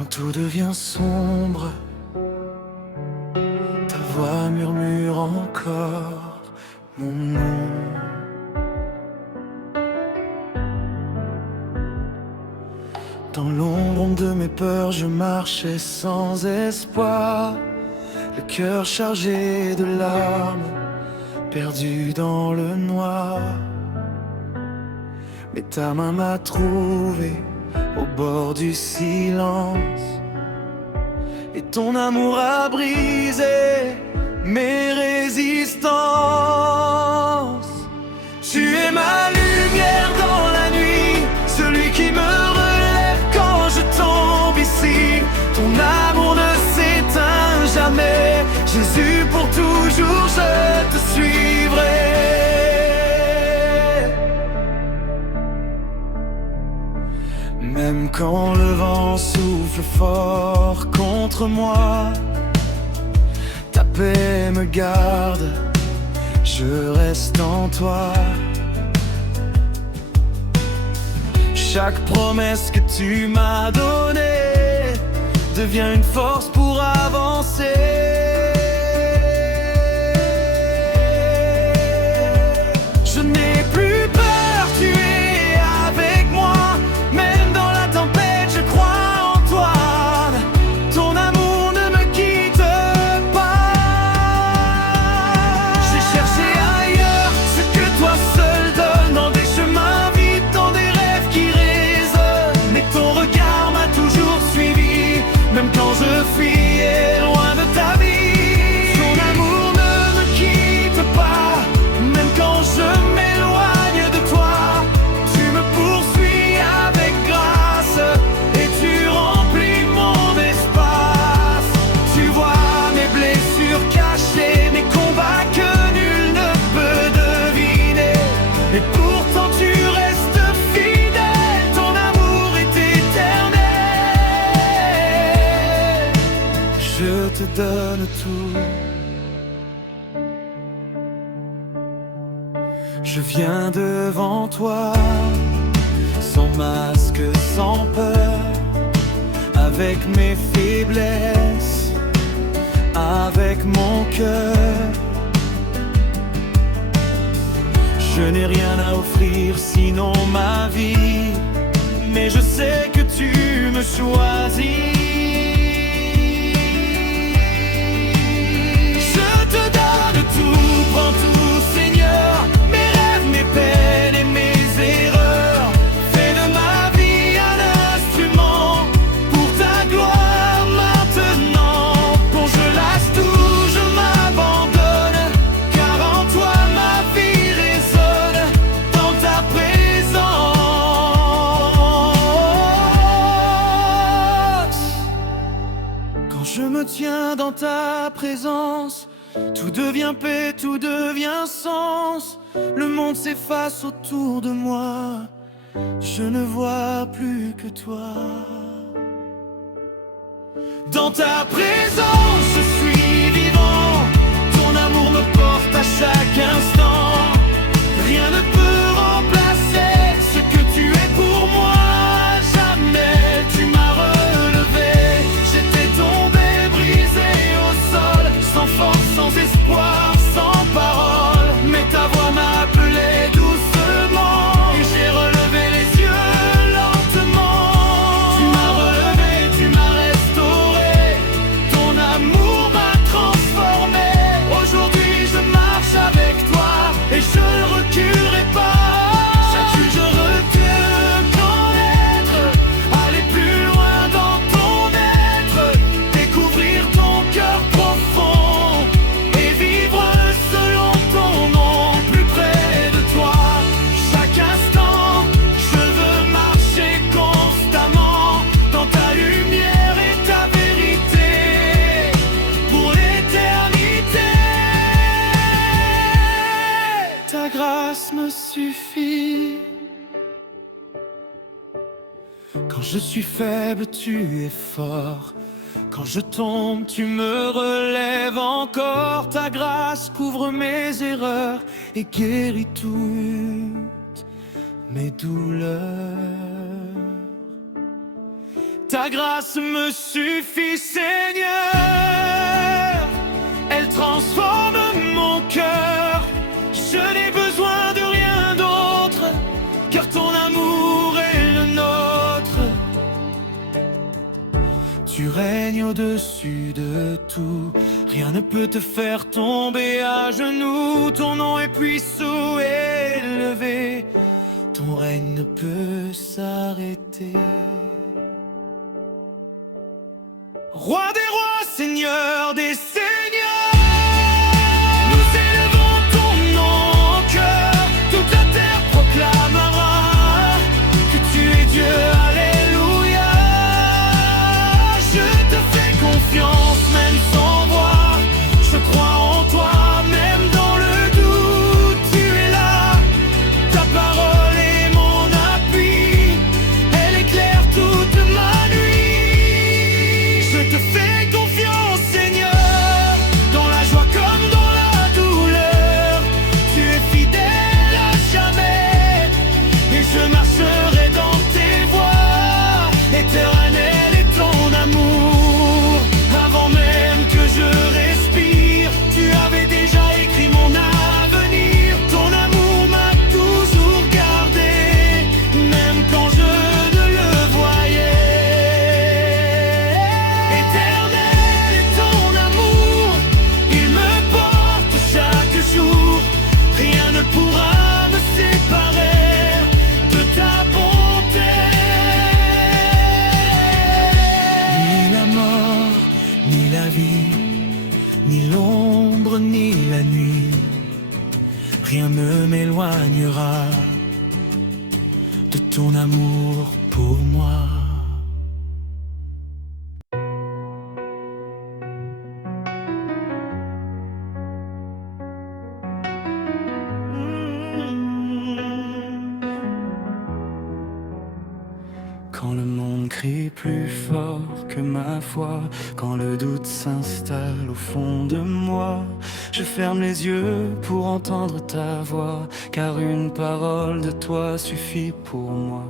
Quand tout devient sombre, ta voix murmure encore mon nom. Dans l'ombre de mes peurs, je marchais sans espoir, le cœur chargé de larmes, perdu dans le noir. Mais ta main m'a trouvé au bord du silence, et ton amour a brisé mes résistances. Tu es ma lumière dans la nuit, celui qui me relève quand je tombe ici. Ton amour ne s'éteint jamais, Jésus, pour toujours je te suivrai. Même quand le vent souffle fort contre moi, ta paix me garde, je reste en toi. Chaque promesse que tu m'as donnée devient une force pour avancer. Je n'ai plus peur, tu es avec moi. Même dans la tempête, je crois en toi. Ton amour ne me quitte pas. J'ai cherché ailleurs ce que toi seul donnes, dans des chemins vides, dans des rêves qui résonnent. Mais ton regard m'a toujours suivi, même quand je fuyais loin de ta vie. Ton amour ne me quitte pas, même quand je m'éloigne de toi. Tu me poursuis avec grâce et tu remplis mon espace. Tu vois mes blessures cachées, mes combats que nul ne peut deviner. Et pourtant tu restes fidèle, ton amour est éternel. Je te donne tout. Je viens devant toi, sans masque, sans peur, avec mes faiblesses, avec mon cœur. Je n'ai rien à offrir sinon ma vie, mais je sais que tu me choisis. Je te donne tout, prends tout, Seigneur, mes rêves, mes peines et mes erreurs. Fais de ma vie un instrument pour ta gloire maintenant. Quand je lâche tout, je m'abandonne, car en toi ma vie résonne, dans ta présence. Quand je me tiens dans ta présence, tout devient paix, tout devient sens. Le monde s'efface autour de moi, je ne vois plus que toi. Dans ta présence, je suis vivant. Ton amour me porte à chaque instant. Rien ne peut remplacer ce que tu es pour moi. Jamais tu m'as relevé. J'étais tombé, brisé au sol, sans force, sans espoir, sans parole. Mais ta voix m'a appelé doucement, et j'ai relevé les yeux lentement. Tu m'as relevé, tu m'as restauré. Ton amour m'a transformé. Aujourd'hui je marche avec toi, et je ne reculerai pas. Chaque jour je veux te connaître, aller plus loin dans ton être, découvrir ton cœur profond et vivre selon ton nom, plus près de toi. Chaque instant, je veux marcher constamment dans ta lumière et ta vérité pour l'éternité. Ta grâce me suffit. Quand je suis faible, tu es fort. Quand je tombe, tu me relèves encore. Ta grâce couvre mes erreurs et guérit toutes mes douleurs. Ta grâce me suffit, Seigneur. Elle transforme mon cœur. Je n'ai besoin de rien d'autre, car ton amour est le nôtre. Tu règnes au-dessus de tout. Rien ne peut te faire tomber à genoux. Ton nom est puissant et élevé. Ton règne ne peut s'arrêter. Roi des rois, Seigneur des seigneurs, nous élevons ton nom en chœur. Toute la terre proclamera que tu es Dieu, alléluia. Je te fais confiance même sans voir. Je crois en toi même dans le doute. Tu es là, ta parole est mon appui. Elle éclaire toute ma nuit. Je te fais confiance, Seigneur, dans la joie comme dans la douleur. Tu es fidèle à jamais, et je marcherai dans tes voies. Éternel est ton amour. Avant même que je respire, tu avais déjà écrit mon avenir. Ton amour m'a toujours gardé, même quand je ne le voyais. Éternel est ton amour, il me porte chaque jour. Rien ne pourra me séparer de ta bonté. Ni la mort, ni la vie, ni l'ombre, ni la nuit, rien ne m'éloignera de ton amour pour moi. Quand le monde crie plus fort que ma foi, quand le doute s'installe au fond de moi, je ferme les yeux pour entendre ta voix, car une parole de toi suffit pour moi.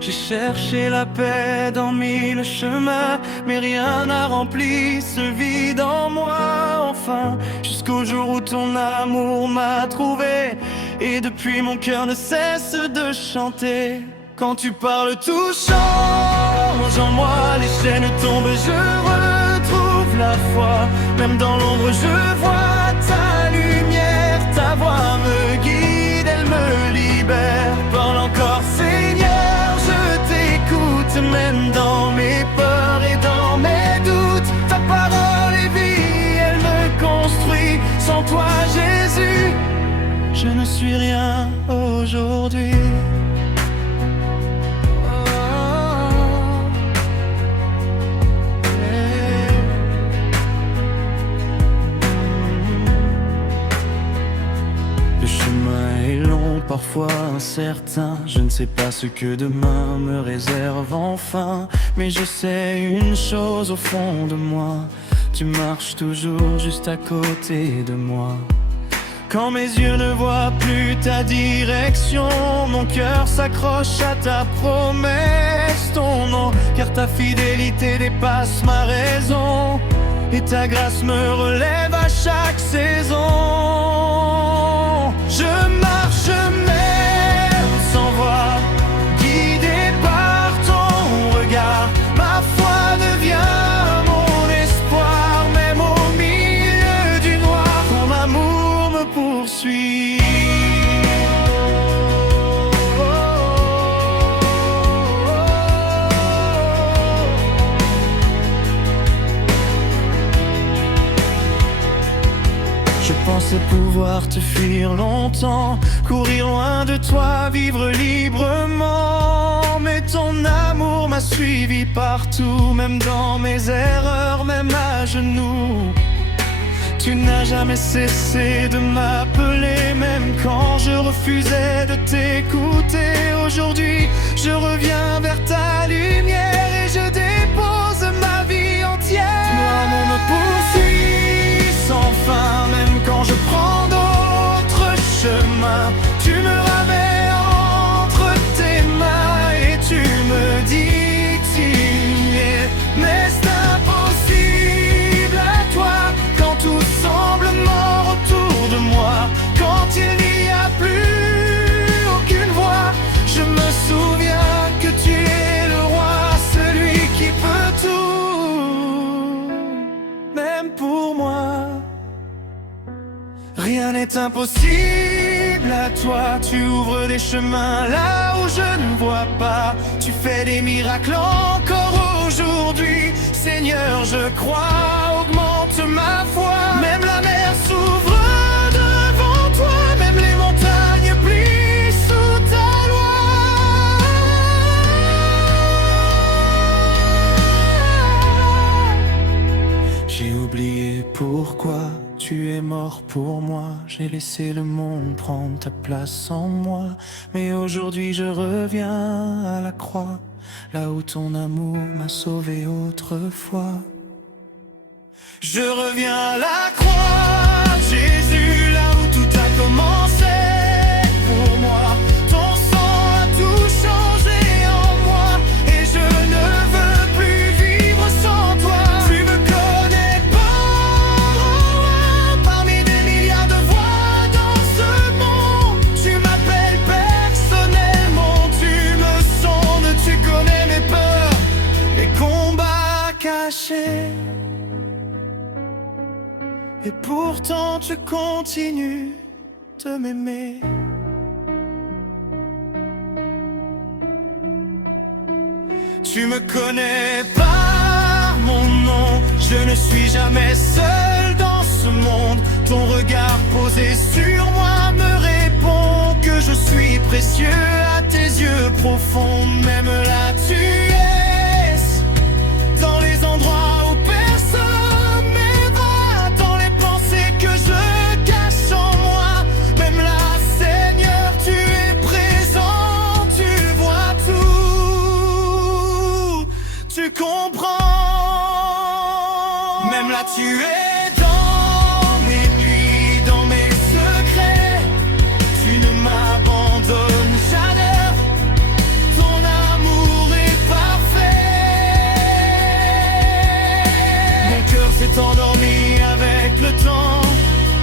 J'ai cherché la paix dans mille chemins, mais rien n'a rempli ce vide en moi. Enfin, jusqu'au jour où ton amour m'a trouvé, et depuis mon cœur ne cesse de chanter. Quand tu parles, tout change en moi, les chaînes tombent, je retrouve la foi. Même dans l'ombre, je vois ta lumière, ta voix me guide, elle me libère. Parle encore, Seigneur, je t'écoute, même dans mes peurs et dans mes doutes. Ta parole est vie, elle me construit. Sans toi, Jésus, je ne suis rien aujourd'hui. Parfois incertain, je ne sais pas ce que demain me réserve enfin. Mais je sais une chose au fond de moi, tu marches toujours juste à côté de moi. Quand mes yeux ne voient plus ta direction, mon cœur s'accroche à ta promesse, ton nom, car ta fidélité dépasse ma raison, et ta grâce me relève à chaque saison. Je marche même sans voir, guidé par ton regard. Ma foi devient mon espoir, même au milieu du noir. Ton amour me poursuit. Je pensais pouvoir te fuir longtemps, courir loin de toi, vivre librement. Mais ton amour m'a suivi partout, même dans mes erreurs, même à genoux. Tu n'as jamais cessé de m'appeler, même quand je refusais de t'écouter. Aujourd'hui, je reviens vers ta lumière et je dépose ma vie entière. Mon amour me poursuit sans fin, même quand je prends d'autres chemins. Tu me ramènes entre tes mains et tu me dis que tu n'est impossible à toi. Tu ouvres des chemins là où je ne vois pas. Tu fais des miracles encore aujourd'hui. Seigneur, je crois, augmente ma foi. Même la mer s'ouvre devant toi, même les montagnes plient sous ta loi. J'ai oublié pourquoi tu es mort pour moi. J'ai laissé le monde prendre ta place en moi. Mais aujourd'hui je reviens à la croix, là où ton amour m'a sauvé autrefois. Je reviens à la croix, Jésus, là où tout a commencé pour moi. Ton sang a tout changé en moi, et je ne veux plus vivre sans toi. Tu me connais pas, parmi des milliards de voix dans ce monde. Tu m'appelles personnellement, tu me sondes, tu connais mes peurs, les combats cachés. Et pourtant tu continues de m'aimer. Tu me connais par mon nom, je ne suis jamais seul dans ce monde. Ton regard posé sur moi me répond que je suis précieux à tes yeux profonds. Même là tu es dans les endroits où personne n'est va, dans les pensées que je cache en moi. Même là, Seigneur, tu es présent, tu vois tout, tu comprends. Même là, tu es dans mes nuits, dans mes secrets. Tu ne m'abandonnes jamais. Ton amour est parfait. Mon cœur s'est endormi avec le temps,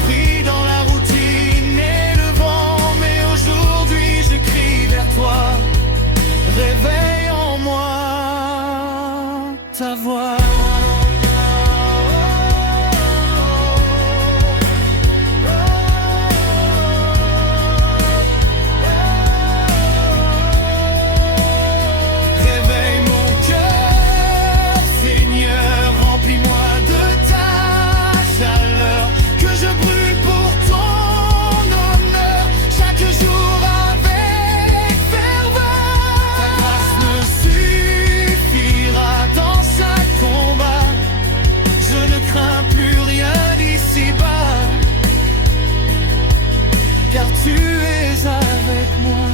pris dans la routine et le vent. Mais aujourd'hui je crie vers toi, réveille en moi ta voix. Réveille mon cœur, Seigneur, remplis-moi de ta chaleur, que je brûle pour ton honneur, chaque jour avec ferveur. Ta grâce me suffira dans chaque combat, je ne crains plus rien ici-bas, car tu es avec moi.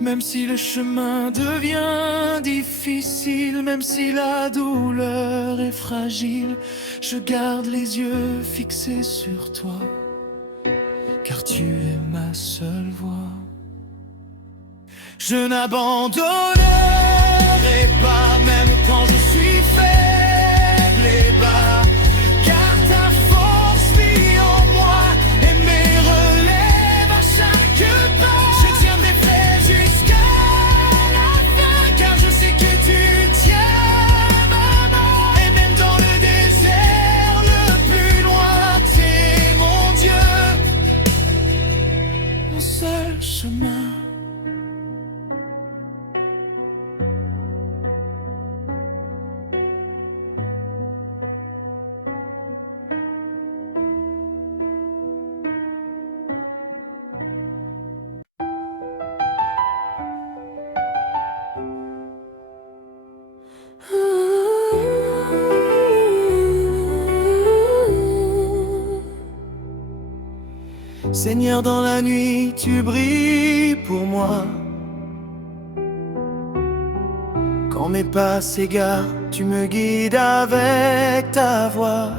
Même si le chemin devient difficile, même si la douleur est fragile, je garde les yeux fixés sur toi, car tu es ma seule voix. Je n'abandonnerai pas, même quand je suis faible et bas, car ta force vit en moi et me relève à chaque pas. Je tiendrai fait jusqu'à la fin, car je sais que tu tiens ma main. Et même dans le désert le plus loin, t'es mon Dieu, mon seul chemin. Seigneur, dans la nuit, tu brilles pour moi. Quand mes pas s'égarent, tu me guides avec ta voix.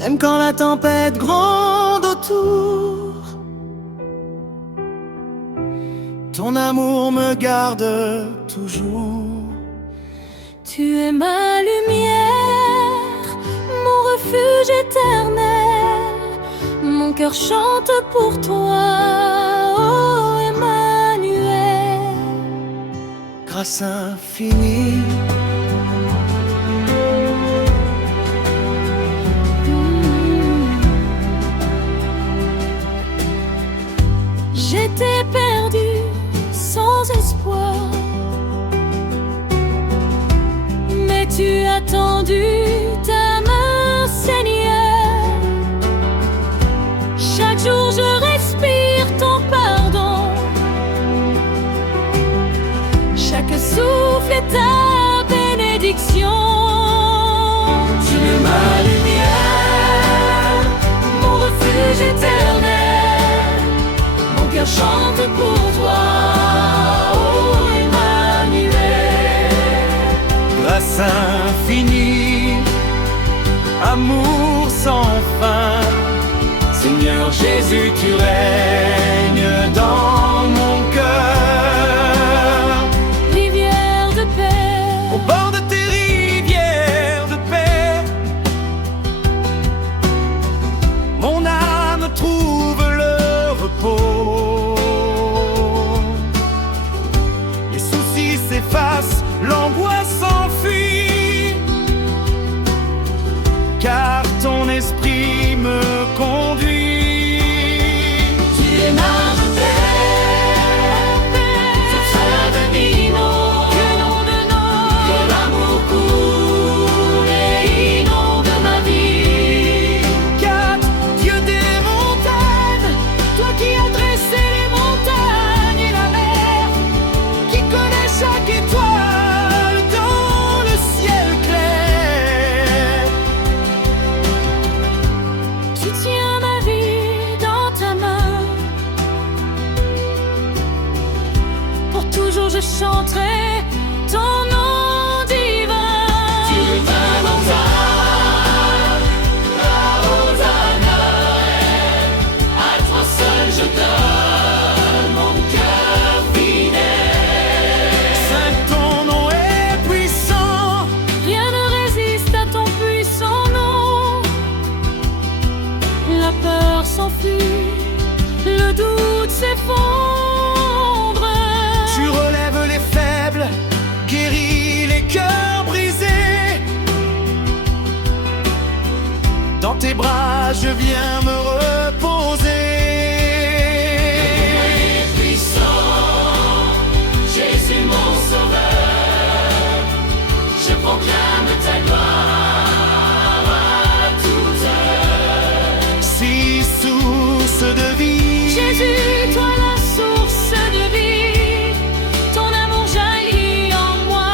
Même quand la tempête gronde autour, ton amour me garde toujours. Tu es ma lumière, mon refuge éternel. Mon cœur chante pour toi, oh Emmanuel. Grâce infinie, Chaque jour je respire ton pardon. Chaque souffle est ta bénédiction. Tu es ma lumière, mon refuge éternel. Mon cœur chante pour toi, oh Emmanuel. Grâce infinie, amour sans fin, Seigneur Jésus, tu règnes dans mon cœur. Rivière de paix, Au bord de tes rivières de paix, mon âme trouve le repos. Les soucis s'effacent, l'angoisse s'enfuit, car ton esprit me conduit. Tu es ma repère, source de Nino, que nom de nom, que l'amour coule et inonde ma vie. Car Dieu des montagnes, toi qui as dressé les montagnes et la mer, qui connais chaque étoile dans le ciel clair. tu tiens ma vie dans ta main. Pour toujours je chanterai ton nom divin. Tu es ma montagne, la Hosanna, à toi seul je donne mon cœur fidèle. Saint, ton nom est puissant, Rien ne résiste à ton puissant nom. La peur s'enfuit, le doute s'effondre. tu relèves les faibles, guéris les cœurs brisés. Dans tes bras je viens me reposer. Puissant, Jésus mon sauveur, je proclame ta gloire à toute heure. Si source de vie, Jésus, toi la source de vie, ton amour jaillit en moi.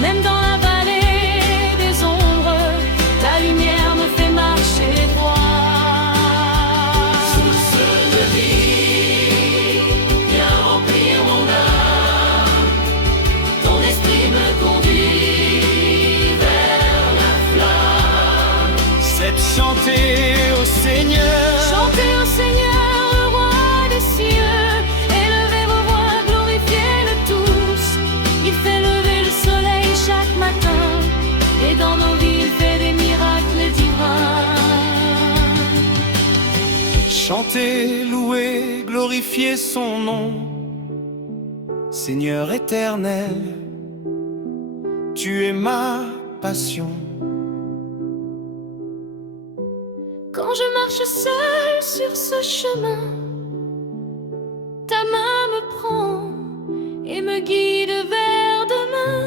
Même dans la vallée des ombres, ta lumière me fait marcher droit. source de vie, viens remplir mon âme. Ton esprit me conduit vers la flamme. C'est de chanter au Seigneur. Chantez au Seigneur, le roi des cieux. Élevez vos voix, glorifiez-le tous. Il fait lever le soleil chaque matin. Et dans nos vies, il fait des miracles divins. Chanter, louer, glorifier son nom. Seigneur éternel, tu es ma passion. Quand je marche seul sur ce chemin, ta main me prend et me guide vers demain.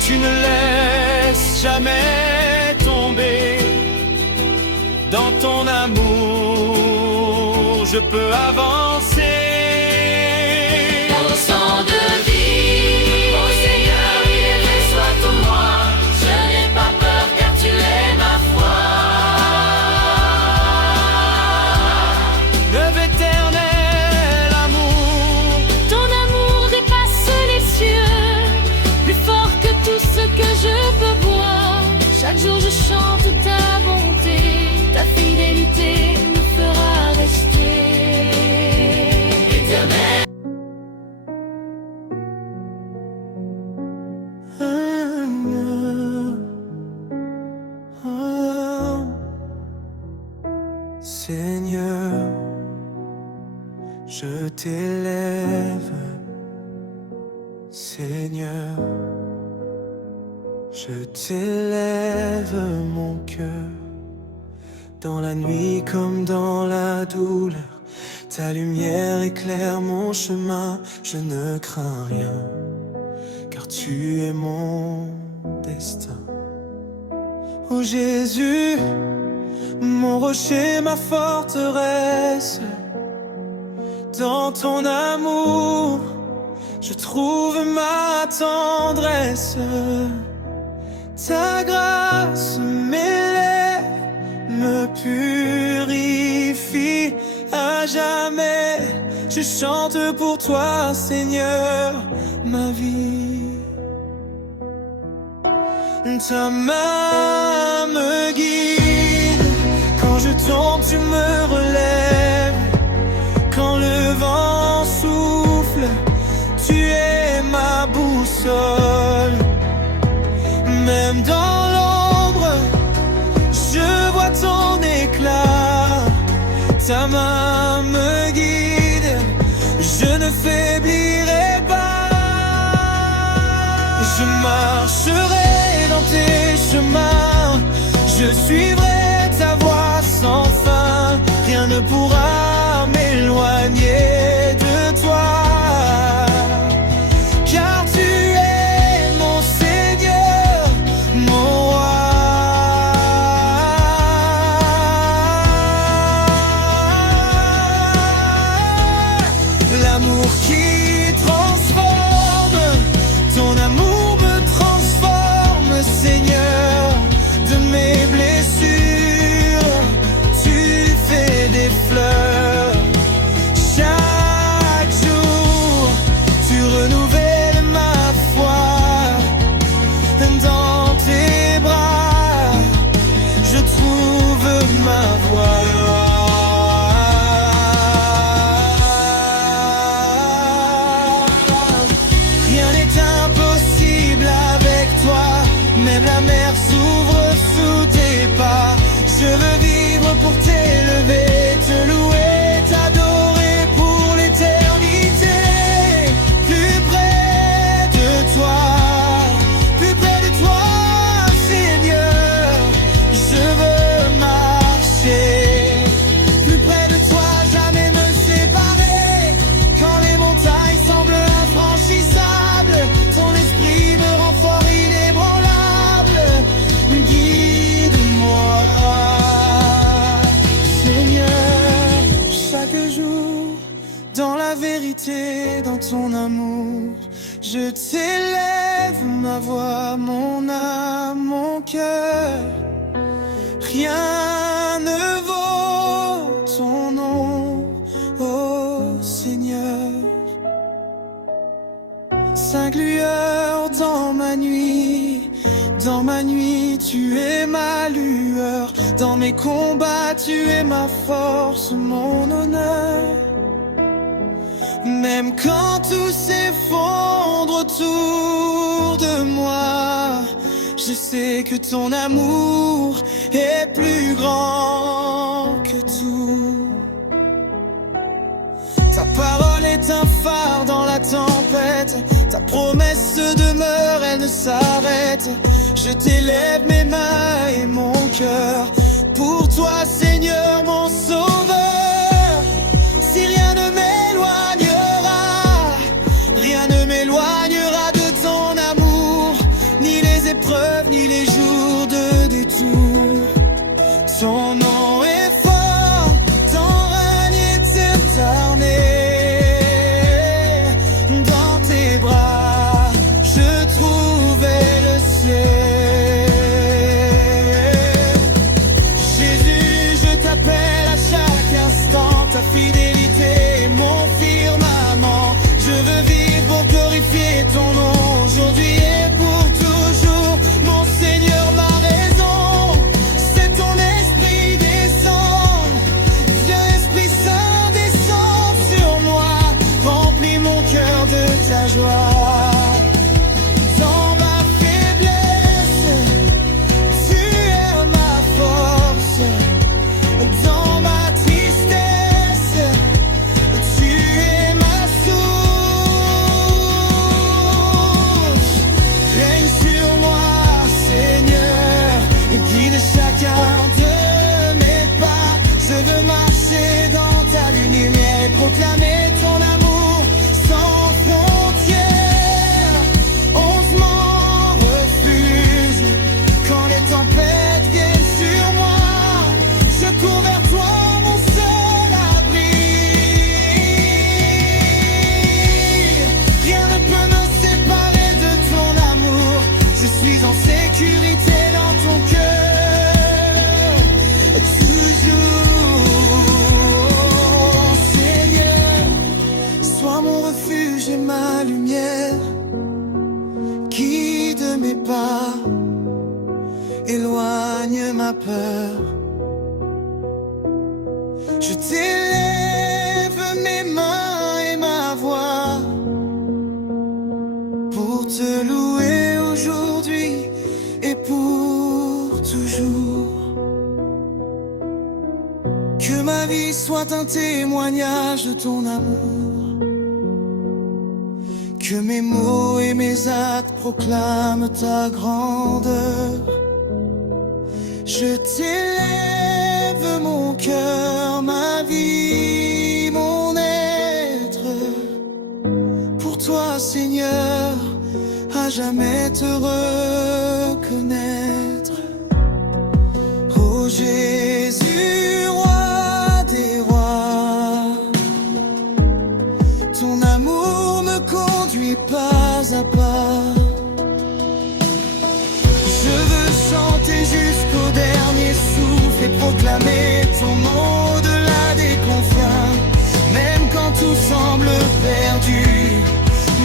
Tu ne laisses jamais tomber. Dans ton amour, je peux avancer. Au sang de vie, oh Seigneur, élevé soit en moi. Je n'ai pas peur car tu es ma foi. Le éternel amour, Ton amour dépasse les cieux, plus fort que tout ce que je peux voir. Chaque jour je chante ta bonté, ta fidélité me fera rester. éternel. Seigneur, je t'élève. Seigneur, je t'élève mon cœur. Dans la nuit comme dans la douleur, ta lumière éclaire mon chemin. Je ne crains rien, car tu es mon destin. Oh Jésus, mon rocher, ma forteresse. Dans ton amour, je trouve ma tendresse. Ta grâce m'élève, me purifie à jamais. Je chante pour toi, Seigneur, ma vie. Ta main me guide, quand je tombe tu me relèves. Quand le vent souffle, tu es ma boussole. Même dans l'ombre, je vois ton éclat. Ta main me guide, je ne faiblirai pas. Je marcherai dans tes chemins, je suivrai ta voie sans fin. Rien ne pourra m'éloigner de toi, car tu es mon Seigneur, mon roi. L'amour qui transforme, ton amour me transforme, Seigneur. De mes blessures, tu fais des fleurs. Chaque jour, tu renouvelles ma foi. Dans tes bras, je trouve ma voie. Rien n'est impossible avec toi, même la mer s'ouvre sous tes pas. Je veux vivre pour t'élever, te louer, t'adorer pour l'éternité. Plus près de toi, Seigneur, je veux marcher. Plus près de toi, jamais me séparer. Quand les montagnes semblent infranchissables, ton esprit me rend fort, inébranlable. Guide-moi, Seigneur, chaque jour, dans la vérité, dans ton amour. Je t'élève, ma voix, mon âme, mon cœur. Rien ne vaut ton nom, oh Seigneur. 5 lueurs dans ma nuit, tu es ma lueur. Dans mes combats, tu es ma force, mon honneur. Même quand tout s'effondre autour de moi, je sais que ton amour est plus grand que tout. Ta parole est un phare dans la tempête, ta promesse demeure, elle ne s'arrête. Je t'élève mes mains et mon cœur pour toi, Seigneur, mon sauveur. Si rien ne m'éloignera, rien ne m'éloignera de ton amour, ni les épreuves, ni les jours de détour. Ton nom est fort, ton règne est éternel. Dans tes bras, je trouvais le ciel. Jésus, je t'appelle à chaque instant, ta fidélité est mon firmament. Je veux vivre pour glorifier ton nom aujourd'hui et pour toujours. Mon Seigneur, ma raison, c'est ton esprit descend. Viens, Esprit Saint, descend sur moi, remplis mon cœur de ta joie. Dans ma faiblesse, tu es ma force. Dans ma tristesse, tu es ma source. Règne sur moi, Seigneur, et guide chacun de mes pas. Je veux marcher dans ta lumière et proclamer ton amour sans frontières. Osement refuge quand les tempêtes viennent sur moi. Je a peur. Je t'élève mes mains et ma voix pour te louer aujourd'hui et pour toujours. Que ma vie soit un témoignage de ton amour, que mes mots et mes actes proclament ta grandeur. Je t'élève mon cœur, ma vie, mon être. Pour toi, Seigneur, à jamais te reconnaître. Oh Jésus, roi des rois, ton amour me conduit pas à pas. Je veux chanter jusqu'au dernier souffle et proclamer ton nom au-delà des confins. Même quand tout semble perdu,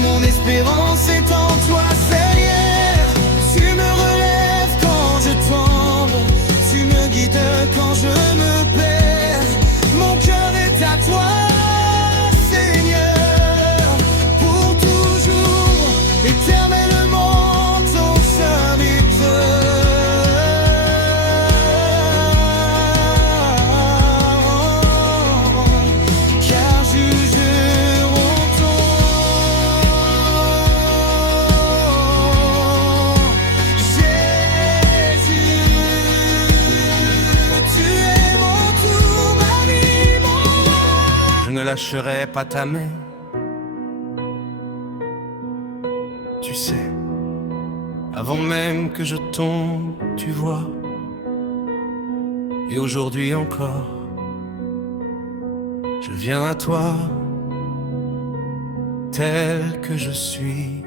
mon espérance est en toi, Seigneur. Tu me relèves quand je tombe, tu me guides quand je me perds. Mon cœur est à toi, Seigneur, pour toujours, éternellement ton serviteur. Car jugeront ton Jésus. Tu es mon tout, ma vie, mon roi. Je ne lâcherai pas ta main. Tu sais, avant même que je tombe, tu vois. Et aujourd'hui encore, je viens à toi, tel que je suis.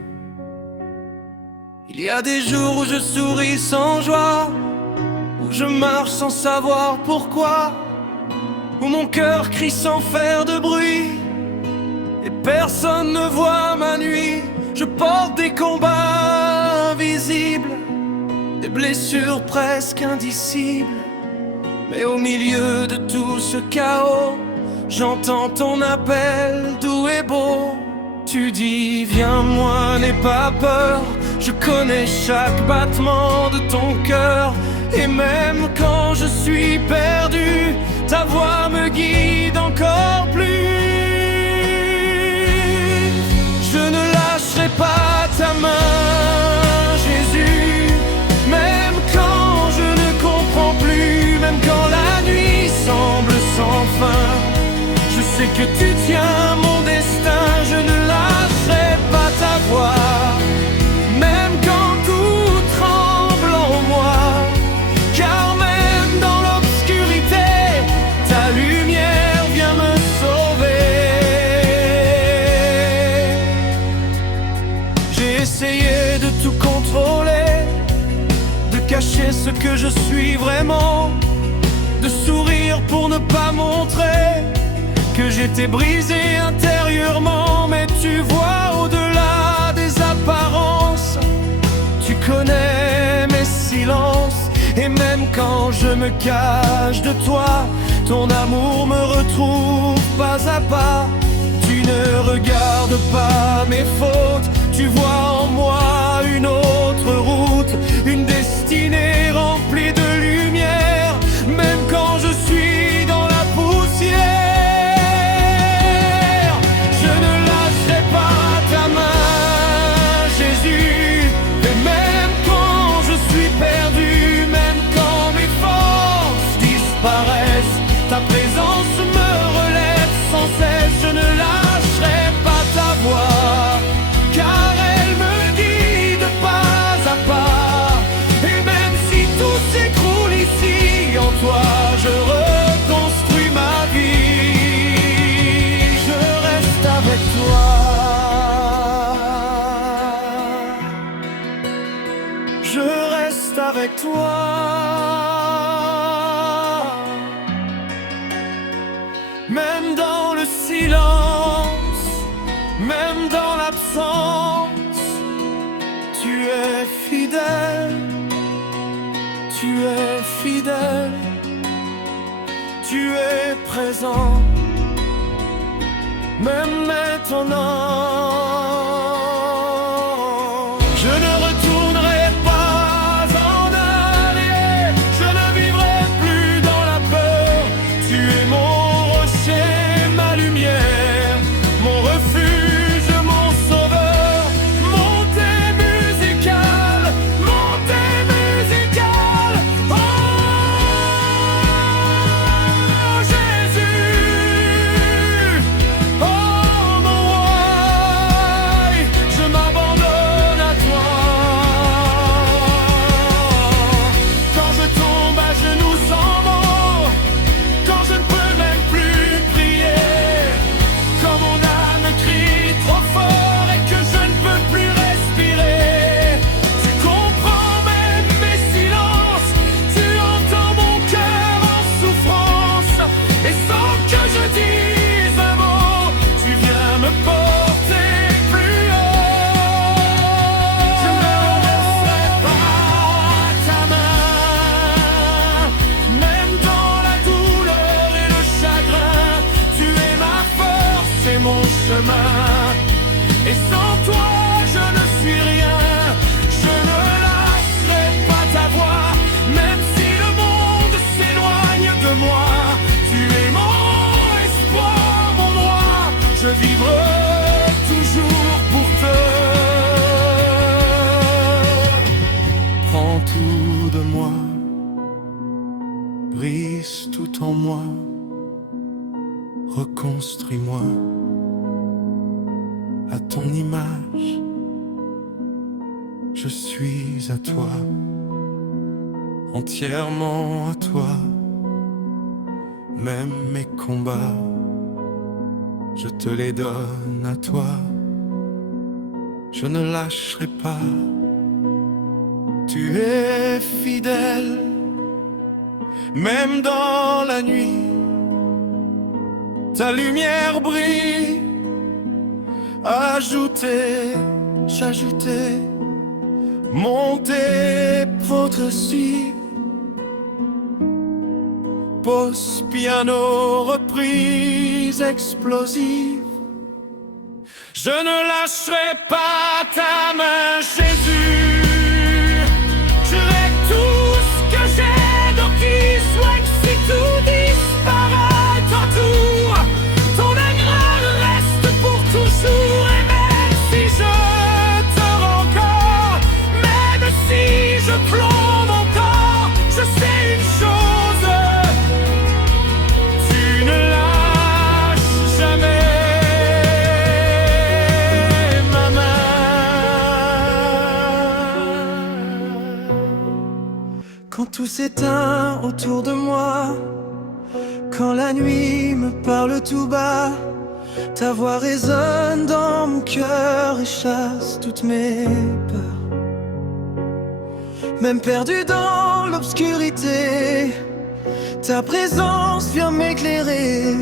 Il y a des jours où je souris sans joie, où je marche sans savoir pourquoi, où mon cœur crie sans faire de bruit, et personne ne voit ma nuit. Je porte des combats invisibles, des blessures presque indicibles. Mais au milieu de tout ce chaos, j'entends ton appel doux et beau. Tu dis viens moi, n'aie pas peur. Je connais chaque battement de ton cœur. Et même quand je suis perdu, ta voix me guide encore plus. Je ne lâcherai pas ta main, Jésus. Même quand je ne comprends plus, même quand la nuit semble sans fin, je sais que tu tiens mon destin. Je ne lâcherai pas ta voix, même quand tout tremble en moi. Car même dans l'obscurité, ta lumière vient me sauver. J'ai essayé de tout contrôler, de cacher ce que je suis vraiment, de sourire pour ne pas montrer que j'étais brisé intérieurement. Mais tu vois au-delà des apparences, tu connais mes silences. Et même quand je me cache de toi, ton amour me retrouve pas à pas. Tu ne regardes pas mes fautes, tu vois en moi une autre route, une destinée remplie de lumière. Même quand je suis dans la poussière, je ne lâcherai pas ta main, Jésus. Et même quand je suis perdu, même quand mes forces disparaissent, ta présence me relève sans cesse. Je ne lâcherai pas ta voix, car elle me guide pas à pas. Et même si tout s'écroule ici, en toi je reconstruis ma vie. Je reste avec toi. Je reste avec toi. Même dans le silence, même dans l'absence, tu es fidèle, tu es fidèle. tu es présent, même maintenant. Je ne retournerai pas en arrière, je ne vivrai plus dans la peur. Tu es mon rocher, ma lumière, mon refuge, mon sauveur. Montée musicale, oh Jésus, oh mon roi, je m'abandonne à toi. Quand je tombe à genoux sans mots, quand je ne peux même plus prier, quand mon âme crie trop fort et que je ne peux plus respirer, tu comprends même mes silences, tu entends mon cœur en souffrance, et sans que je dise un mot, tu viens me porter plus haut. Je ne laisserai pas ta main, même dans la douleur et le chagrin. Tu es ma force et mon chemin, et sans toi je ne suis rien. Je ne lâcherai pas ta voix, même si le monde s'éloigne de moi. Tu es mon espoir, mon roi, je vivrai toujours pour te. Prends tout de moi, brise tout en moi, reconstruis-moi à ton image. Je suis à toi, entièrement à toi. Même mes combats, je te les donne à toi. Je ne lâcherai pas, tu es fidèle, même dans la nuit. Ta lumière brille, ajouter, j'ajoutais, monter, progressif. Pause, piano, reprise explosive. Je ne lâcherai pas ta main, Jésus. Je règle tout ce que j'ai, donc qu'il soit que si tout disparaît autour, ton amour reste pour toujours. Et même si je dors encore, même si je plombe encore, je sais une chose, tu ne lâches jamais ma main. Quand tout s'éteint autour de moi, quand la nuit me parle tout bas, ta voix résonne dans mon cœur et chasse toutes mes peurs. Même perdu dans l'obscurité, ta présence vient m'éclairer.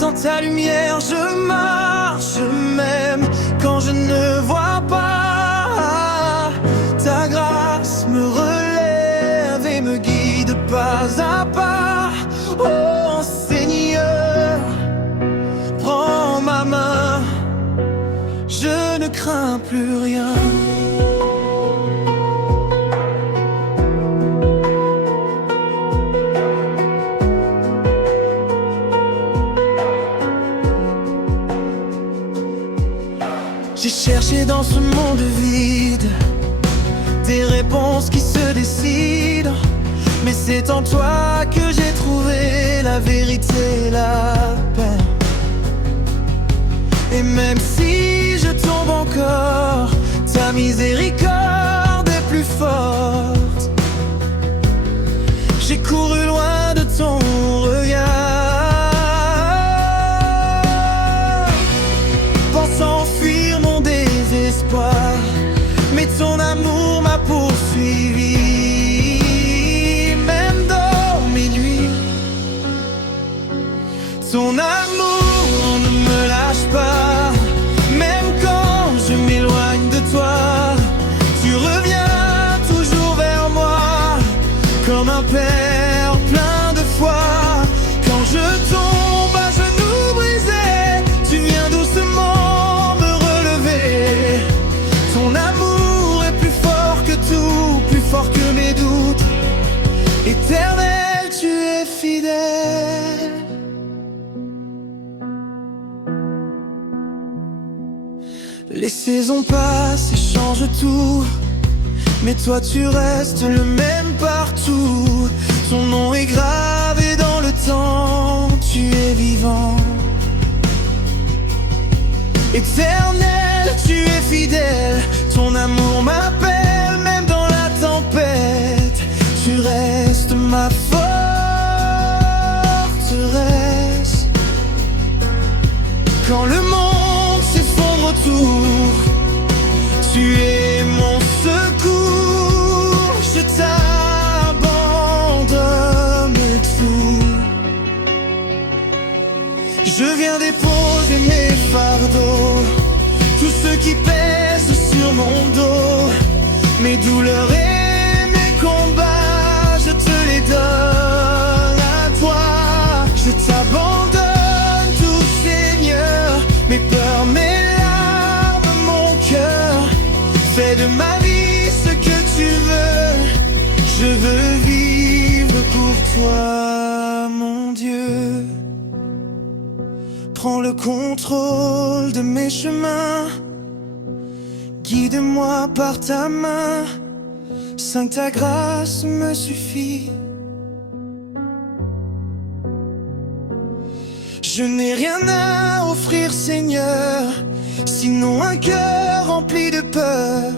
Dans ta lumière je marche, même quand je ne vois pas. Ta grâce me relève et me guide pas à pas. Oh Seigneur, prends ma main, je ne crains plus rien. J'ai cherché dans ce monde vide des réponses qui se décident, mais c'est en toi que j'ai trouvé la vérité, la paix. Et même si je tombe encore, ta miséricorde est plus forte. J'ai couru loin de ton regard, pensant fuir mon désespoir, mais ton amour m'a poursuivi. Même dans mes nuits, ton amour ne me lâche pas. Même quand je m'éloigne de toi, tu reviens toujours vers moi, comme un père plein de fois. Quand je tombe à genoux brisés, tu viens doucement me relever. Ton amour est plus fort que tout, plus fort que mes doutes. Éternel, tu es fidèle. Les saisons passent et changent tout, mais toi tu restes le même partout. Ton nom est gravé dans le temps, tu es vivant. Éternel, tu es fidèle, ton amour m'appelle même dans la tempête. Tu restes ma forteresse. Quand le monde s'effondre autour, tu es mon secours. Je t'abandonne tout. Je viens déposer mes fardeaux, tous ceux qui pèsent sur mon dos, mes douleurs et mes combats, je te les donne à toi. Je t'abandonne tout, Seigneur, mes peurs, mes larmes, mon cœur. Fais de ma vie ce que tu veux. Je veux vivre pour toi, mon Dieu. Prends le contrôle de mes chemins, guide-moi par ta main. Sans que ta grâce me suffit. Je n'ai rien à offrir, Seigneur, sinon un cœur rempli de peur.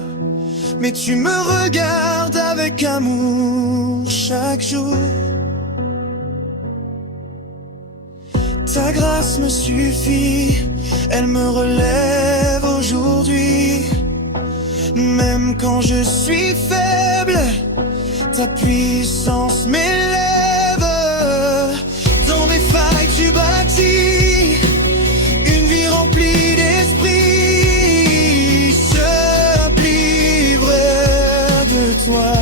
Mais tu me regardes avec amour chaque jour. Ta grâce me suffit, elle me relève aujourd'hui. Même quand je suis faible, ta puissance m'élève. Dans mes failles tu bâtis une vie remplie d'esprit. Simple, livreur de toi.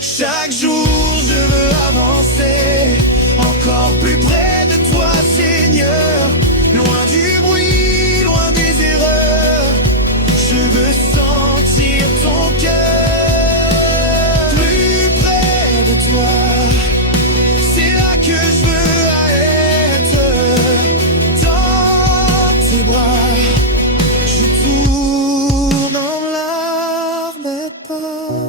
Chaque jour je veux avancer, encore plus près de toi, Seigneur. Loin du bruit, loin des erreurs, je veux sentir ton cœur. Plus près de toi, c'est là que je veux être. Dans tes bras, je tourne en larmes et peur.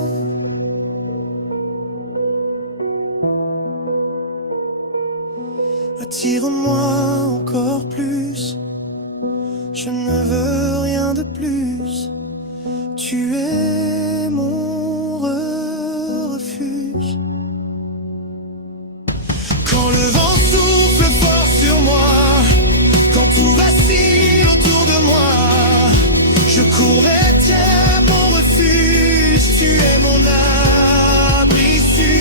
Attire-moi encore plus, je ne veux rien de plus. Tu es mon refuge. Quand le vent souffle fort sur moi, quand tout vacille autour de moi, je cours vers mon refuge. Tu es mon abri sûr.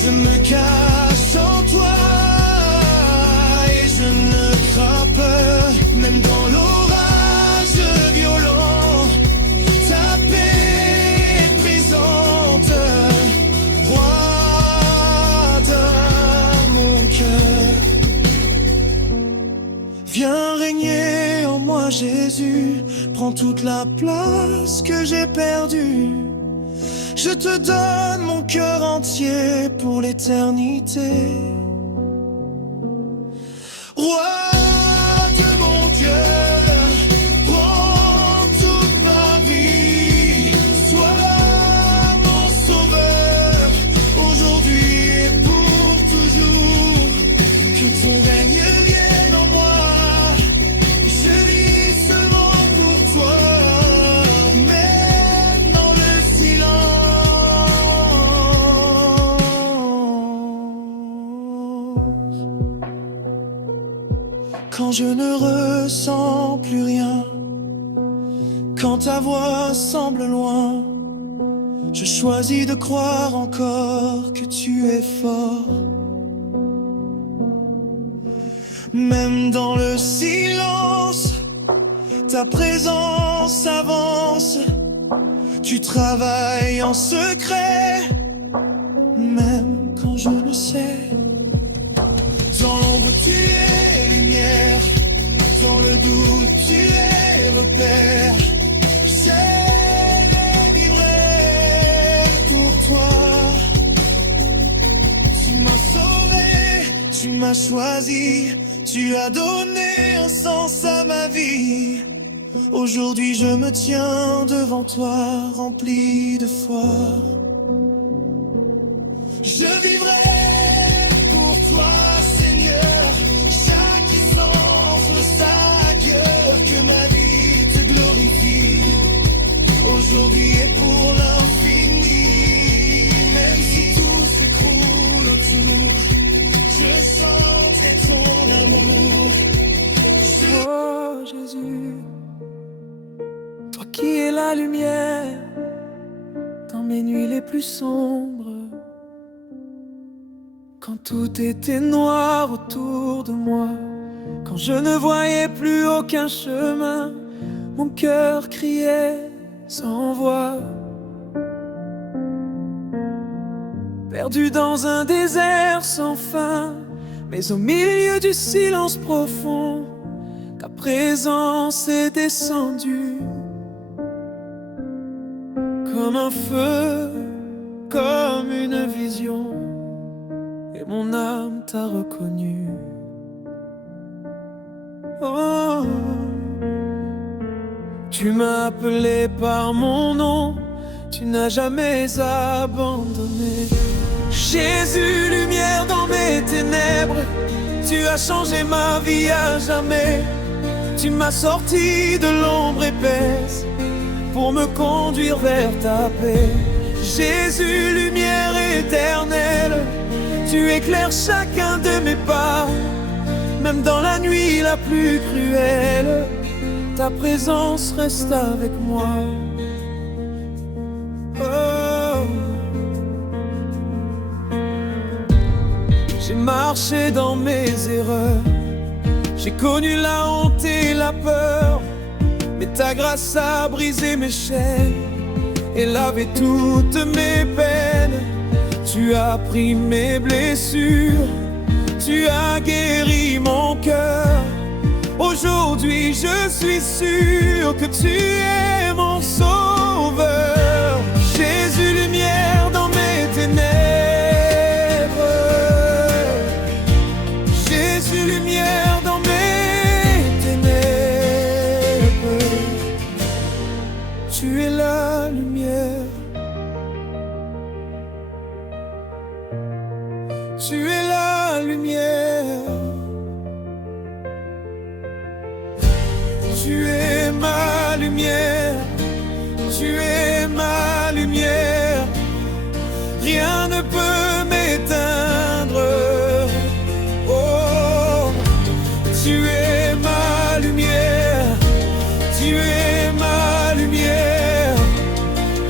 Je me cache en toi et je ne crains peur, même dans l'orage violent. Ta paix est présente, roi de mon cœur. Viens régner en moi, Jésus, prends toute la place que j'ai perdue. Je te donne mon cœur entier pour l'éternité. Roi de mon Dieu, prends toute ma vie. Sois mon sauveur, aujourd'hui et pour toujours. Que ton règne vienne en moi. Je vis seulement pour toi, même dans le silence. Quand je ne ressens plus rien, quand ta voix semble loin, je choisis de croire encore que tu es fort. Même dans le silence, Ta présence avance, tu travailles en secret, même quand je ne sais. Dans l'ombre tu es lumière, dans le doute tu es repère. J'ai livré pour toi. Tu m'as sauvé, tu m'as choisi, tu as donné un sens à ma vie. Aujourd'hui je me tiens devant toi, rempli de foi. Je vivrai pour toi, Seigneur, chaque essence me s'accueille, que ma vie te glorifie, aujourd'hui et pour l'infini. Même si tout s'écroule autour, je chanterai ton amour. Oh Jésus, toi qui es la lumière dans mes nuits les plus sombres, quand tout était noir autour de moi, quand je ne voyais plus aucun chemin, mon cœur criait sans voix. Perdu dans un désert sans fin, mais au milieu du silence profond, ta présence est descendue. Comme un feu, comme une vision, et mon âme t'a reconnu. Oh, tu m'as appelé par mon nom, tu n'as jamais abandonné. Jésus, lumière dans mes ténèbres, tu as changé ma vie à jamais. Tu m'as sorti de l'ombre épaisse pour me conduire vers ta paix. Jésus, lumière éternelle, tu éclaires chacun de mes pas. Même dans la nuit la plus cruelle, ta présence reste avec moi. Oh. J'ai marché dans mes erreurs, j'ai connu la honte et la peur, mais ta grâce a brisé mes chaînes et lavé toutes mes peines. Tu as pris mes blessures, tu as guéri mon cœur. Aujourd'hui je suis sûr que tu es mon sauveur. Jésus, lumière dans mes ténèbres, Jésus, lumière dans mes ténèbres. Tu es la lumière, tu es la lumière, tu es ma lumière, tu es ma lumière. Rien ne peut m'éteindre. Oh, tu es ma lumière, tu es ma lumière.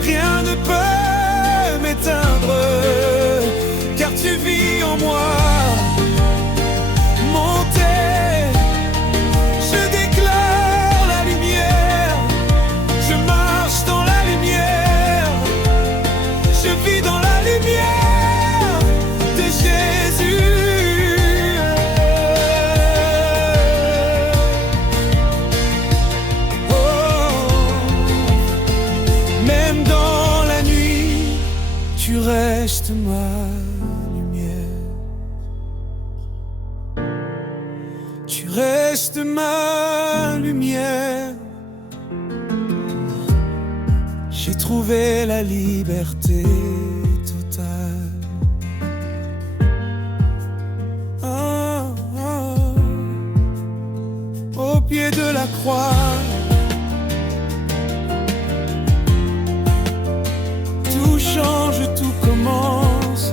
Rien ne peut m'éteindre, car tu vis en moi. Montez, je déclare la lumière, je marche dans la lumière, je vis dans la lumière de Jésus. Oh, même dans la nuit, tu restes ma lumière, tu restes ma lumière. J'ai trouvé la liberté totale. Oh, oh, au pied de la croix, tout change, tout commence.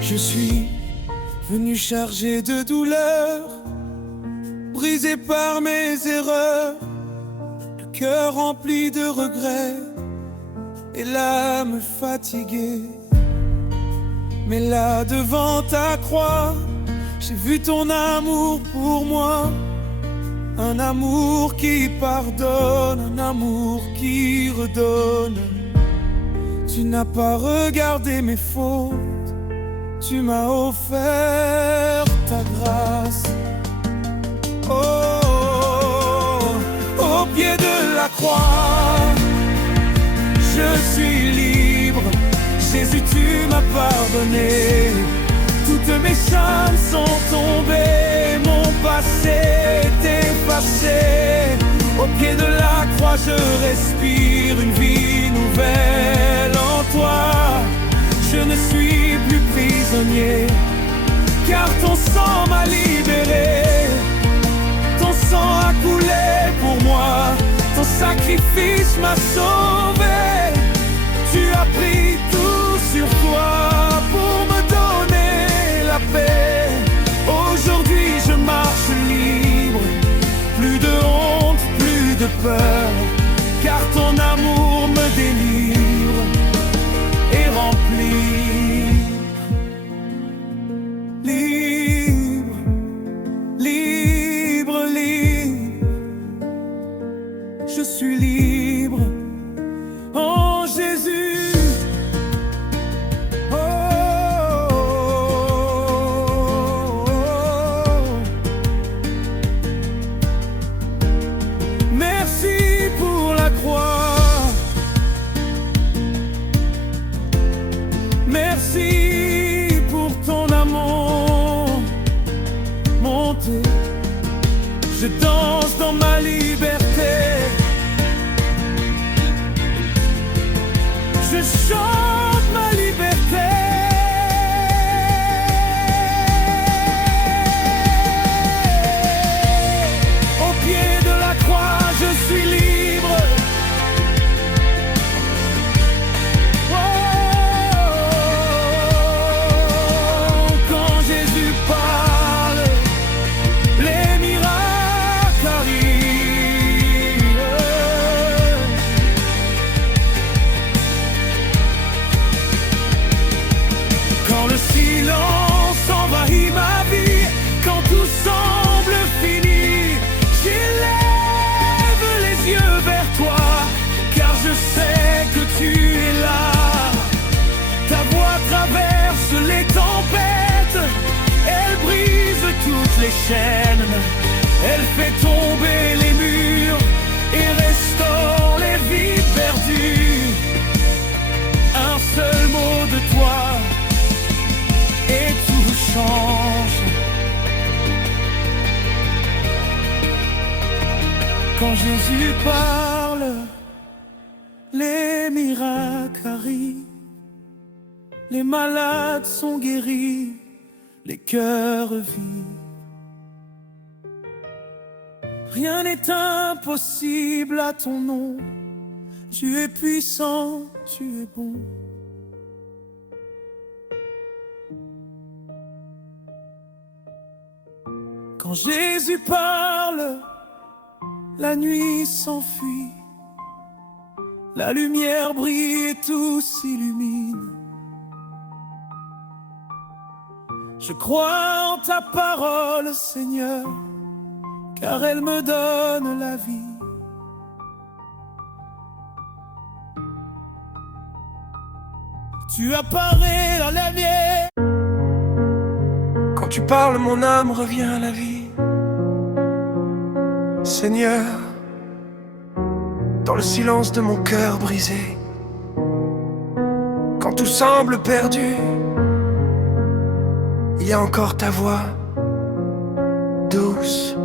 Je suis venu chargé de douleur, brisé par mes erreurs, le cœur rempli de regrets et l'âme fatiguée. Mais là devant ta croix, j'ai J'ai vu ton amour pour moi, un amour qui pardonne, un amour qui redonne. Tu n'as pas regardé mes fautes, tu m'as offert ta grâce. Oh, au pied de la croix, je suis libre. Jésus, tu m'as pardonné. Toutes mes chaînes sont tombées, mon passé est effacé. Au pied de la croix, je respire une vie nouvelle en toi. Je ne suis plus prisonnier, car ton sang m'a libéré. Ton sang a coulé pour moi, ton sacrifice m'a sauvé. Tu as pris tout sur toi pour me donner la paix. Aujourd'hui je marche libre, plus de honte, plus de peur, car ton amour me délivre et remplit. Libre, libre, libre, je suis libre en Jésus. Merci pour ton amour monté. Je danse dans ma liberté. Je chante ma liberté. Au pied de la croix, je suis libre. Les chaînes, elle fait tomber les murs et restaure les vies perdues. Un seul mot de toi et tout change. Quand Jésus parle, les miracles arrivent, les malades sont guéris, les cœurs vivent. Rien n'est impossible à ton nom. Tu es puissant, tu es bon. Quand Jésus parle, la nuit s'enfuit. La lumière brille et tout s'illumine. Je crois en ta parole, Seigneur, car elle me donne la vie. Tu apparais dans la mienne. Quand tu parles, mon âme revient à la vie. Seigneur, dans le silence de mon cœur brisé, quand tout semble perdu, il y a encore ta voix, douce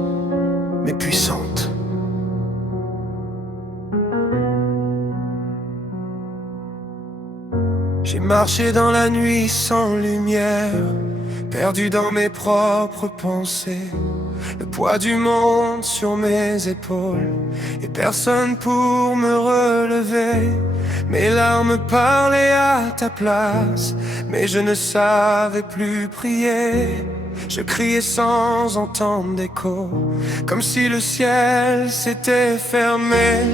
mais puissante. J'ai marché dans la nuit sans lumière, perdu dans mes propres pensées, le poids du monde sur mes épaules et personne pour me relever. Mes larmes parlaient à ta place, mais je ne savais plus prier. Je criais sans entendre d'écho, comme si le ciel s'était fermé.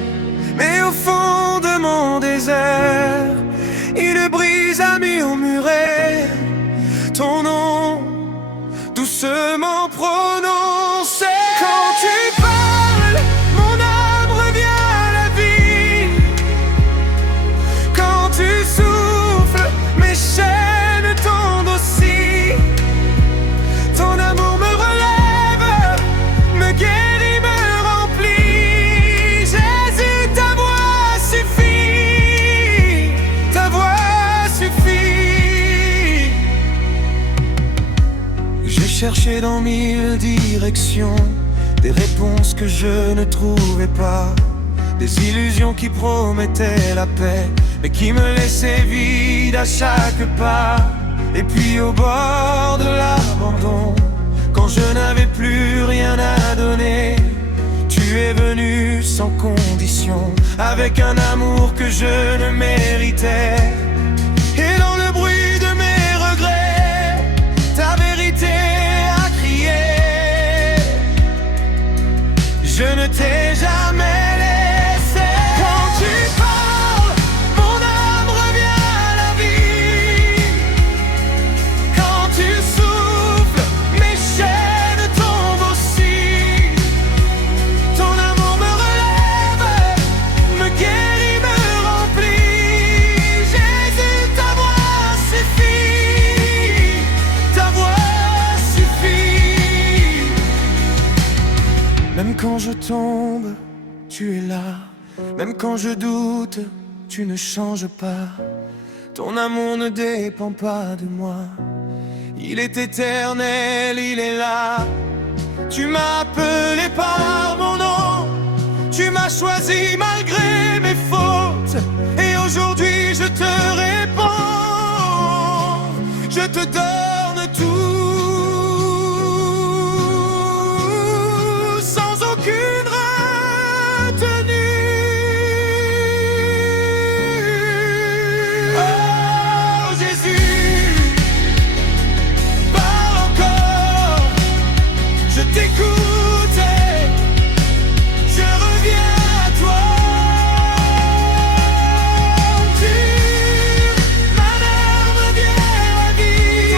Mais au fond de mon désert, une brise a murmuré ton nom, douce doucement prononcé. Quand tu parles, mon âme revient à la vie. Quand tu souffles, mes chaînes tombent aussi. Ton amour me relève, me guérit, me remplit. Jésus, ta voix suffit. Ta voix suffit. J'ai cherché dans 1000 directions des réponses que je ne trouvais pas, des illusions qui promettaient la paix, mais qui me laissaient vide à chaque pas. Et puis au bord de l'abandon, quand je n'avais plus rien à donner, tu es venu sans condition, avec un amour que je ne méritais. Et dans le bruit de mes regrets, ta vérité a crié. Je ne t'ai jamais laissé. Quand tu parles, mon âme revient à la vie. Quand tu souffles, mes chaînes tombent aussi. Ton amour me relève, me guérit, me remplit. Jésus, ta voix suffit. Ta voix suffit. Même quand je tombe, tu es là. Même quand je doute, tu ne changes pas. Ton amour ne dépend pas de moi. Il est éternel, il est là. Tu m'as appelé par mon nom. Tu m'as choisi malgré mes fautes. Et aujourd'hui je te réponds. Je te donne tout. Sans aucune retenue. Oh Jésus, parle encore. Je t'écoute et je reviens à toi. Tu m'amènes bien la vie.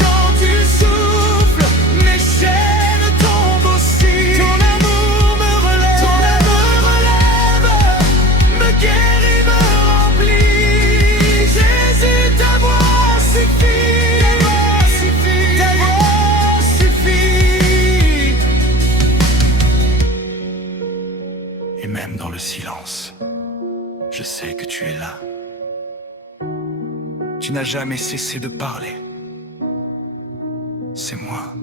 Quand tu souffles, mes chaînes tombent aussi. Ton amour me relève. Ton amour relève, me guérit, me remplit. Jésus, ta voix suffit. Ta voix suffit. Ta voix suffit. Et même dans le silence, je sais que tu es là. Tu n'as jamais cessé de parler. C'est moi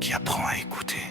qui apprends à écouter.